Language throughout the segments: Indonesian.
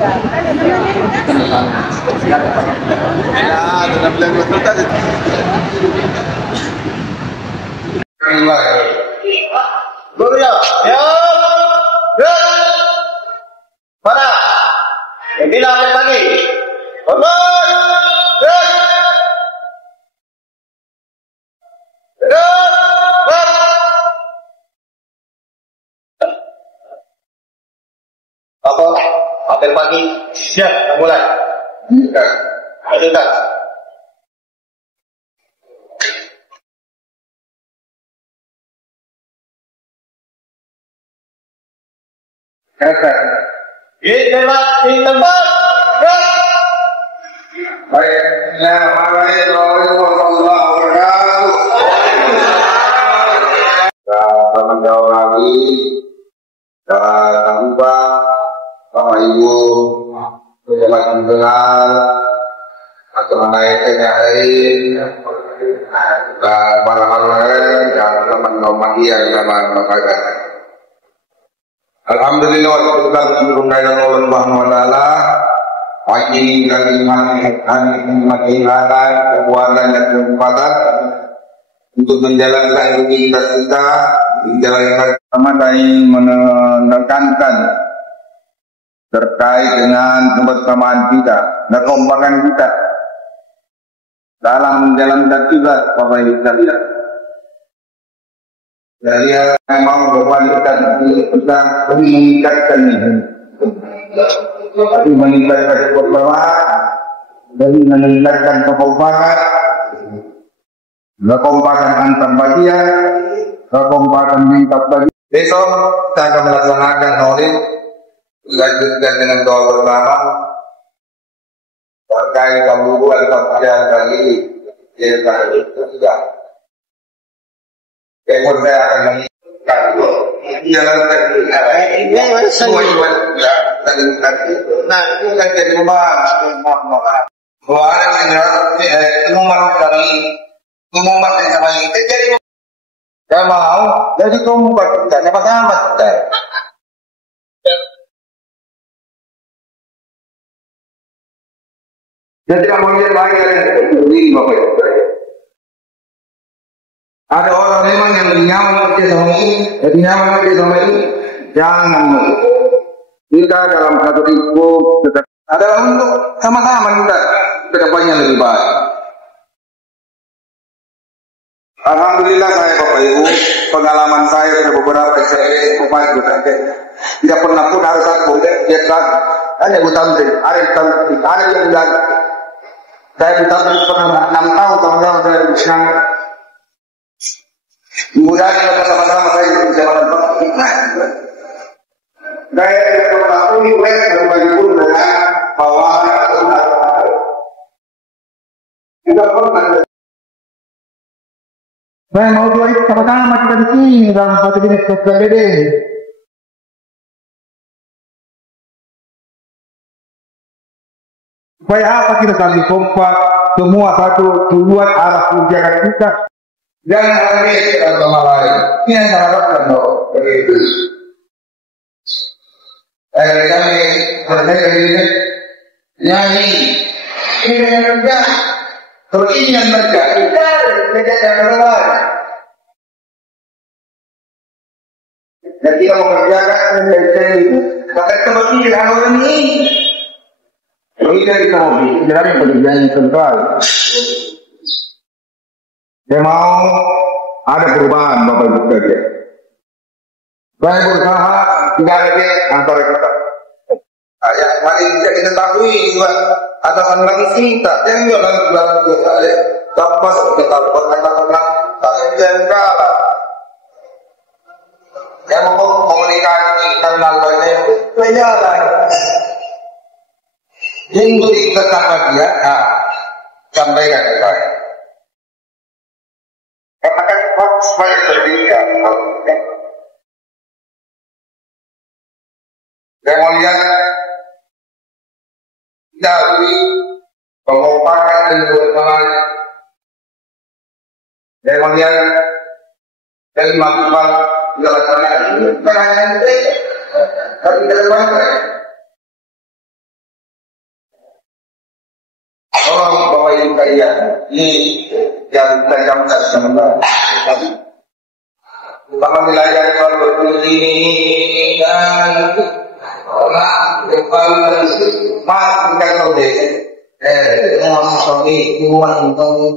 Ya, dalam bilang betul tadi. Guru ya, ya, ya. Mana? Bilang lagi. Apa? Apel pagi. Siap, mulai. Ayo dah. Di tempat. Baik, Assalamualaikum warahmatullahi wabarakatuh. Selamat jauh lagi. Jangan lupa Bapak Ibu pejabat internal atau naiknya lain dan malam-malam dan teman-teman yang sama Bapak. Alhamdulillah wa syukur Allah Subhanahu wa taala. Wajib dan iman kekuatan dan kesempatan untuk menjalankan tugas kita menjalankan sama dan menekankan terkait dengan kebersamaan kita dan kekompakan kita dalam menjalankan tugas Bapak Ibu sekalian. Dari yang mau berkualitas kita meningkatkan ini, tapi meningkatkan kebersamaan, dari meningkatkan kekompakan antar bagian, kekompakan lintas bagian. Besok kita akan melaksanakan maulid, dilanjutkan dengan doa bersama terkait kebutuhan bagian bagi desa ketiga. Kemudian saya akan mengingatkan jalankan semua ibadah dan nah itu kan jadi bahwa ada umat yang sama kita jadi saya mau jadi kompak tidak dapat amat dan tidak mau lihat lagi ini Bapak Ibu. Ada orang memang yang lebih nyaman kerja sama ini, lebih nyaman kerja sama ini, jangan. Kita dalam satu lingkup adalah untuk sama-sama kita kedepannya lebih baik. Alhamdulillah saya Bapak Ibu, pengalaman saya sudah beberapa saya umat tidak pernah pun harus aku lihat hanya butamrin, ada yang bilang saya butamrin pernah 6 tahun saya bisa. Mudah-mudahan kita sama-sama saya bisa melakukan gaya yang mengetahui berbagi pun dengan bahwa kita pernah saya mau doa itu sama-sama kita di sini dalam satu jenis KPBD. Supaya apa kita saling kompak semua satu tujuan arah kebijakan kita. Jangan lagi sama lain. Ini yang saya harapkan loh. Begitu. Kami berbeda ini nyanyi. Ini yang kerja. Kalau ini yang kerja, kita kerja yang luar. Dan kita mengerjakan itu, maka kita berpikir orang ini. Kalau kita mau bicara pekerjaan yang sentral. Saya mau ada perubahan Bapak Ibu sekalian. Saya berusaha tidak ada antara kita. Ya, mari kita ketahui juga atasan lagi kita. Yang juga lagi belakang kita. Tanpa seperti tanpa kata-kata saya jengkal. Yang mau komunikasi kenal banyak berjalan. Yang kita sama dia, sampaikan ke saya. Katakan supaya terbiasa. Saya mau lihat dari pengompakan dan kebersamaan. Saya mau lihat dari melakukan segala cara. Bukan hanya itu, tapi ke depan. kalian ini yang tajam sebenarnya. Bahkan wilayah kalau ini dan orang depan mak kalau deh orang sorry bukan untuk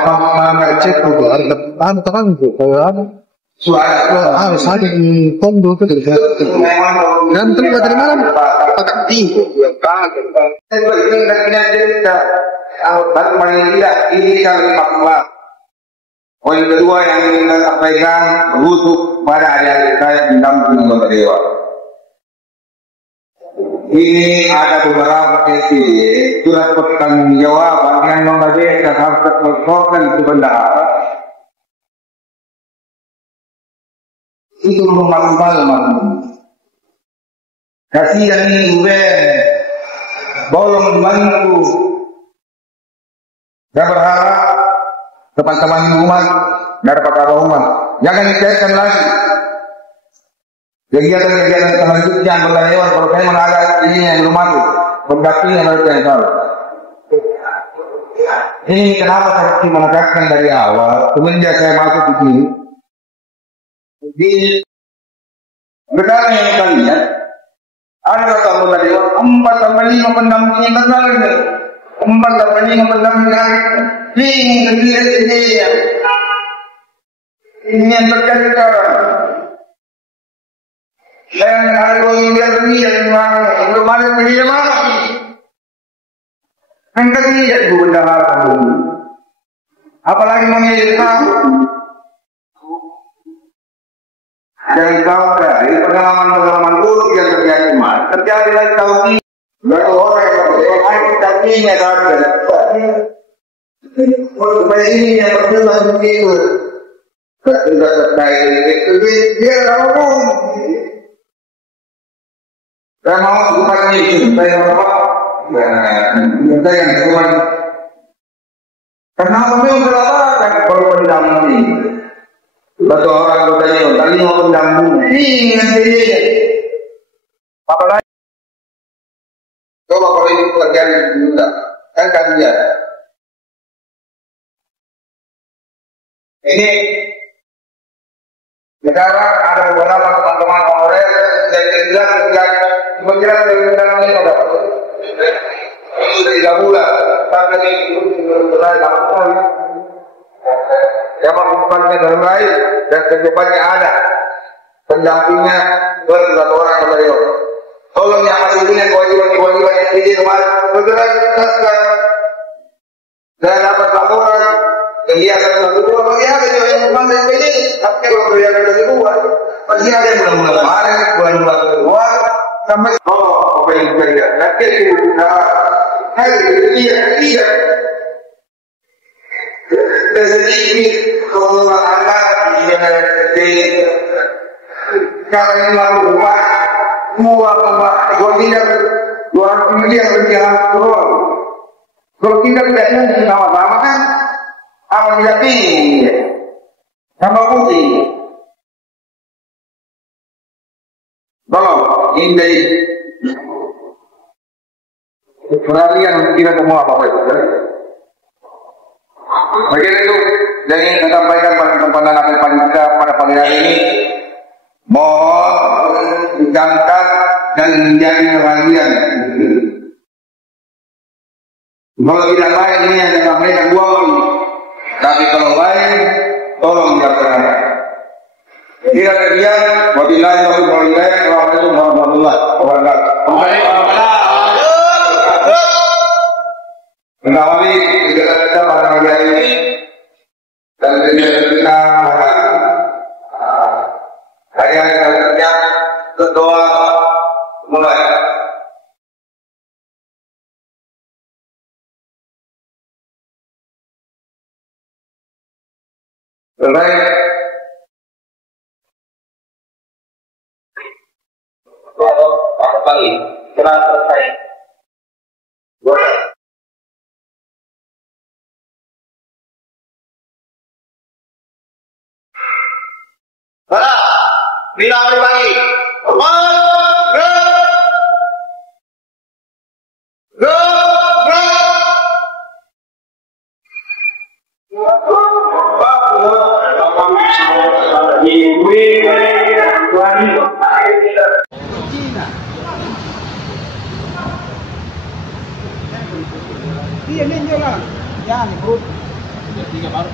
mana cek tuh ada anu tekan tuh kayak apa suara saya di kondo tuh dari dan terima dari mana pakai tinggi ini cerita baru main ini kali 14. Poin kedua yang ingin kita sampaikan berhutuk pada adik-adik saya pendamping anggota dewan. Ini ada beberapa sesi surat pertanggungjawaban yang memberikan harus terkontrolkan itu bendahara. Itu malu-malu. Kasihan ini gue bolong dibantu. Saya berharap teman-teman umat dari Pakar Umat jangan dikaitkan lagi kegiatan-kegiatan selanjutnya anggota dewan kalau saya menagak ini yang belum mati pendampingnya mereka yang salah. Ini kenapa saya menegaskan dari awal semenjak saya masuk di sini di negara yang kita lihat ada kata anggota dewan 4-5 pendamping yang terkenal ini 4-5 pendamping ini yang terjadi sekarang. Dan ada yang yang kemarin beli mana? Angkat ini ya bendahara. Apalagi menjadi tahu. Dari tahu dari pengalaman buruk yang terjadi kemarin. Terjadi lagi tahun ini. Lalu orang yang tapi-nya ada. Supaya ini yang berjalan begitu. Tidak terkait itu dia ngomong. Saya mau bukan itu, saya mau saya yang cuma karena memang berapa kalau pendamping. Batu orang bertanya, tadi mau pendamping. Ingat dia. Apa lagi? Coba kalau ini terjadi juga, kan dia. Ini negara ada beberapa teman-teman Kongres dan jelas menjelaskan dari dalam ini ada sudah 3 bulan bahkan ini mulai lakukan yang melakukannya dengan baik dan kedepannya ada pendampingnya bersatu orang beliau. Tolong yang masih punya kewajiban yang tinggi kemarin segera tuntaskan dan dapat laporan kegiatan kedua bagi ada yang memang ini tapi kalau kegiatan kedua pasti ada yang bulan kemarin bulan kedua sampai apa yang kita nanti kita hari ini sedikit kalau anak di kalau mau dua tidak 2 miliar berjalan turun. Kalau kita tidak sama-sama kan apa tidak tinggi sama putih. Tolong hindari perhatian kita semua apa itu. Bagian itu yang ingin saya sampaikan pada kesempatan akhir panitia pada pagi hari ini, mohon diangkat dan menjadi perhatian. Kalau tidak baik ini yang disampaikan 2 kali, tapi kalau baik tolong dilaksanakan. Tidak kemudian, wabillahi warahmatullahi wabarakatuh. Mengawali kegiatan kita pada pagi hari ini dan kegiatan kita hari yang selanjutnya berdoa mulai. Selesai. Kembali, kita selesai. Boleh. Bilang pagi. Iya ninja lah. Ya nih perut. Tiga baru.